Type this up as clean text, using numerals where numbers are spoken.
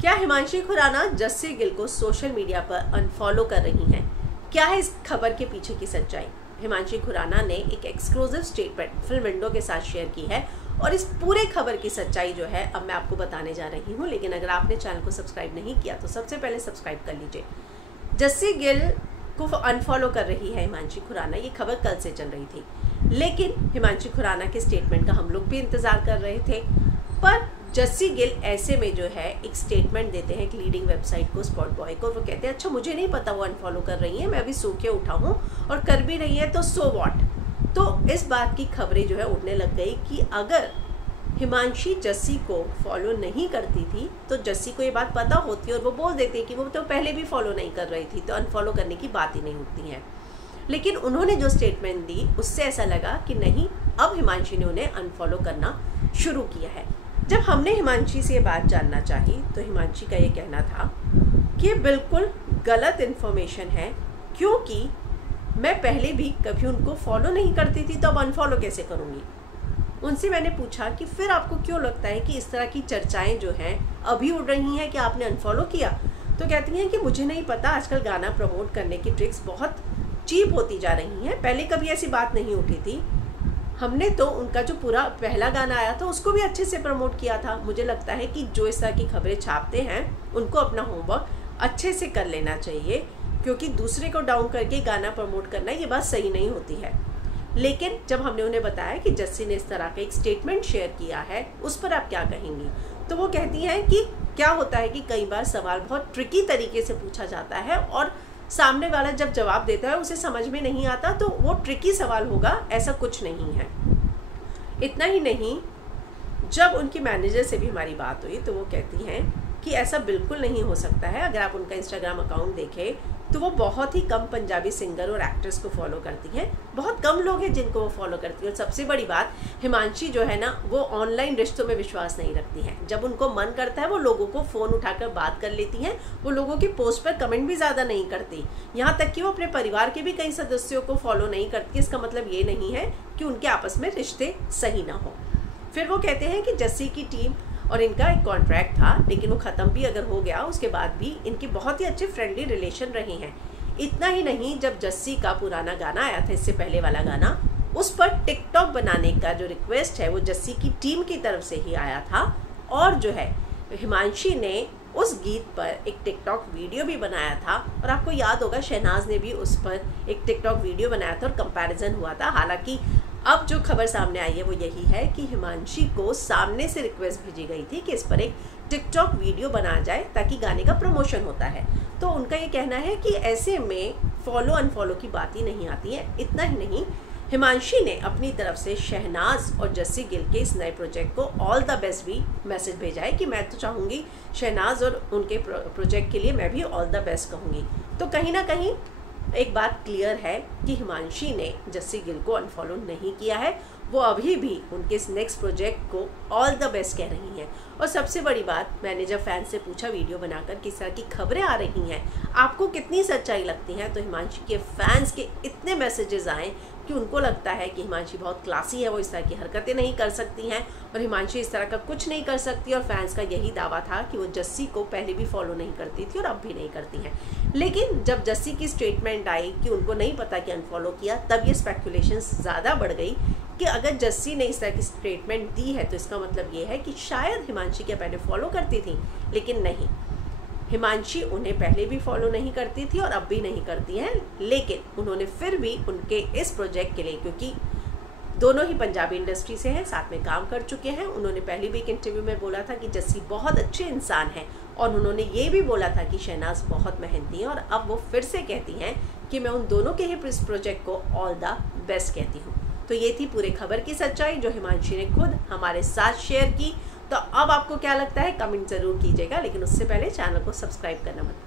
क्या हिमांशी खुराना जस्सी गिल को social media पर अनफॉलो कर रही हैं? क्या है इस खबर के पीछे की सच्चाई? हिमांशी खुराना ने एक एक्सक्लूसिव स्टेटमेंट फिल्म विंडो के साथ शेयर की है और इस पूरे खबर की सच्चाई जो है अब मैं आपको बताने जा रही हूँ। लेकिन अगर आपने चैनल को सब्सक्राइब नहीं किया तो सबसे पहले सब्सक्राइब कर लीजिए। जस्सी गिल को अनफॉलो कर रही है हिमांशी खुराना, ये खबर कल से चल रही थी, लेकिन हिमांशी खुराना के स्टेटमेंट का हम लोग भी इंतजार कर रहे थे। पर जस्सी गिल ऐसे में जो है एक स्टेटमेंट देते हैं एक लीडिंग वेबसाइट को, स्पॉट बॉय को। वो कहते हैं अच्छा मुझे नहीं पता वो अनफॉलो कर रही है, मैं अभी सो के उठा हूँ और कर भी रही है तो सो व्हाट। तो इस बात की खबरें जो है उड़ने लग गई कि अगर हिमांशी जस्सी को फॉलो नहीं करती थी तो जस्सी को ये बात पता होती और वो बोल देती कि वो तो पहले भी फॉलो नहीं कर रही थी, तो अनफॉलो करने की बात ही नहीं उठती है। लेकिन उन्होंने जो स्टेटमेंट दी उससे ऐसा लगा कि नहीं, अब हिमांशी ने उन्हें अनफॉलो करना शुरू किया है। जब हमने हिमांशी से ये बात जानना चाही तो हिमांशी का ये कहना था कि बिल्कुल गलत इन्फॉर्मेशन है, क्योंकि मैं पहले भी कभी उनको फॉलो नहीं करती थी तो अब अनफॉलो कैसे करूँगी। उनसे मैंने पूछा कि फिर आपको क्यों लगता है कि इस तरह की चर्चाएं जो हैं अभी उड़ रही हैं कि आपने अनफॉलो किया। तो कहती हैं कि मुझे नहीं पता, आजकल गाना प्रमोट करने की ट्रिक्स बहुत चीप होती जा रही हैं, पहले कभी ऐसी बात नहीं उठी थी। हमने तो उनका जो पूरा पहला गाना आया था उसको भी अच्छे से प्रमोट किया था। मुझे लगता है कि जो इस तरह की खबरें छापते हैं उनको अपना होमवर्क अच्छे से कर लेना चाहिए, क्योंकि दूसरे को डाउन करके गाना प्रमोट करना ये बात सही नहीं होती है। लेकिन जब हमने उन्हें बताया कि जस्सी ने इस तरह का एक स्टेटमेंट शेयर किया है, उस पर आप क्या कहेंगी, तो वो कहती हैं कि क्या होता है कि कई बार सवाल बहुत ट्रिकी तरीके से पूछा जाता है और सामने वाला जब जवाब देता है उसे समझ में नहीं आता तो वो ट्रिकी सवाल होगा, ऐसा कुछ नहीं है। इतना ही नहीं, जब उनकी मैनेजर से भी हमारी बात हुई तो वो कहती हैं कि ऐसा बिल्कुल नहीं हो सकता है। अगर आप उनका इंस्टाग्राम अकाउंट देखें तो वो बहुत ही कम पंजाबी सिंगर और एक्ट्रेस को फॉलो करती हैं, बहुत कम लोग हैं जिनको वो फॉलो करती है। और सबसे बड़ी बात, हिमांशी जो है ना वो ऑनलाइन रिश्तों में विश्वास नहीं रखती हैं। जब उनको मन करता है वो लोगों को फ़ोन उठाकर बात कर लेती हैं, वो लोगों की पोस्ट पर कमेंट भी ज़्यादा नहीं करती, यहाँ तक कि वो अपने परिवार के भी कई सदस्यों को फॉलो नहीं करती। इसका मतलब ये नहीं है कि उनके आपस में रिश्ते सही ना हो। फिर वो कहते हैं कि जस्सी की टीम और इनका एक कॉन्ट्रैक्ट था, लेकिन वो ख़त्म भी अगर हो गया उसके बाद भी इनके बहुत ही अच्छे फ्रेंडली रिलेशन रहे हैं। इतना ही नहीं, जब जस्सी का पुराना गाना आया था, इससे पहले वाला गाना, उस पर टिकटॉक बनाने का जो रिक्वेस्ट है वो जस्सी की टीम की तरफ से ही आया था। और जो है हिमांशी ने उस गीत पर एक टिकटॉक वीडियो भी बनाया था और आपको याद होगा शहनाज ने भी उस पर एक टिकटॉक वीडियो बनाया था और कंपैरिजन हुआ था। हालांकि अब जो खबर सामने आई है वो यही है कि हिमांशी को सामने से रिक्वेस्ट भेजी गई थी कि इस पर एक टिकटॉक वीडियो बनाया जाए ताकि गाने का प्रमोशन होता है। तो उनका ये कहना है कि ऐसे में फॉलो अनफॉलो की बात ही नहीं आती है। इतना ही नहीं, हिमांशी ने अपनी तरफ से शहनाज और जस्सी गिल के इस नए प्रोजेक्ट को ऑल द बेस्ट भी मैसेज भेजा है कि मैं तो चाहूँगी शहनाज और उनके प्रोजेक्ट के लिए मैं भी ऑल द बेस्ट कहूँगी। तो कहीं ना कहीं एक बात क्लियर है कि हिमांशी ने जस्सी गिल को अनफॉलो नहीं किया है, वो अभी भी उनके इस नेक्स्ट प्रोजेक्ट को ऑल द बेस्ट कह रही हैं। और सबसे बड़ी बात, मैंने जब फैंस से पूछा वीडियो बनाकर किस तरह की खबरें आ रही हैं, आपको कितनी सच्चाई लगती हैं, तो हिमांशी के फैंस के इतने मैसेजेस आए कि उनको लगता है कि हिमांशी बहुत क्लासी है, वो इस तरह की हरकतें नहीं कर सकती हैं और हिमांशी इस तरह का कुछ नहीं कर सकती। और फैंस का यही दावा था कि वो जस्सी को पहले भी फॉलो नहीं करती थी और अब भी नहीं करती हैं। लेकिन जब जस्सी की स्टेटमेंट आई कि उनको नहीं पता कि अनफॉलो किया, तब ये स्पेकुलेशंस ज़्यादा बढ़ गई कि अगर जस्सी ने इस तरह की स्टेटमेंट दी है तो इसका मतलब ये है कि शायद हिमांशी क्या पहले फॉलो करती थी। लेकिन नहीं, हिमांशी उन्हें पहले भी फॉलो नहीं करती थी और अब भी नहीं करती हैं। लेकिन उन्होंने फिर भी उनके इस प्रोजेक्ट के लिए, क्योंकि दोनों ही पंजाबी इंडस्ट्री से हैं, साथ में काम कर चुके हैं, उन्होंने पहले भी एक इंटरव्यू में बोला था कि जस्सी बहुत अच्छे इंसान हैं और उन्होंने ये भी बोला था कि शहनाज बहुत मेहनती है। और अब वो फिर से कहती हैं कि मैं उन दोनों के ही इस प्रोजेक्ट को ऑल द बेस्ट कहती हूँ। तो ये थी पूरे खबर की सच्चाई जो हिमांशी ने खुद हमारे साथ शेयर की। तो अब आपको क्या लगता है कमेंट ज़रूर कीजिएगा, लेकिन उससे पहले चैनल को सब्सक्राइब करना मत